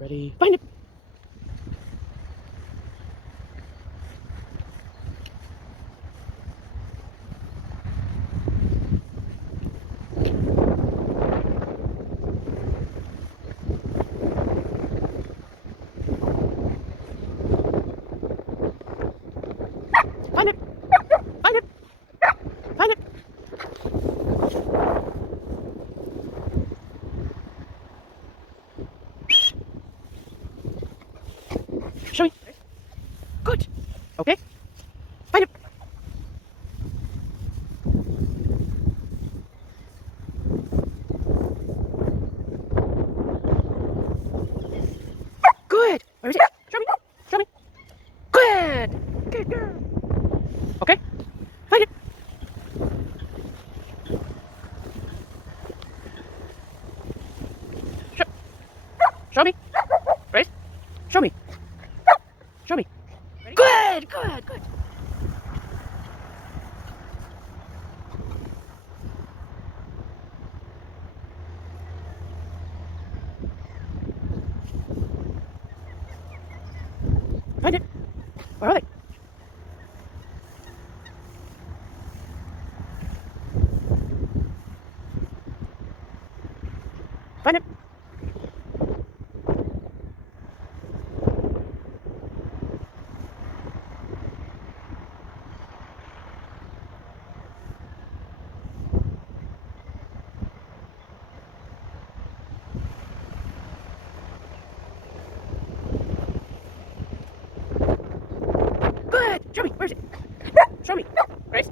Ready, find it! Find it! Find it! Find it! Show me. Good. Okay. Find it. Good. Where is it? Show me. Show me. Good. Good girl. Okay. Find it. Show, show me. Right? Show me. Show me. Ready? Good. Good. Good. Find it. Where are they? Find it. Good. Show me. Where is it? Show me. Grace.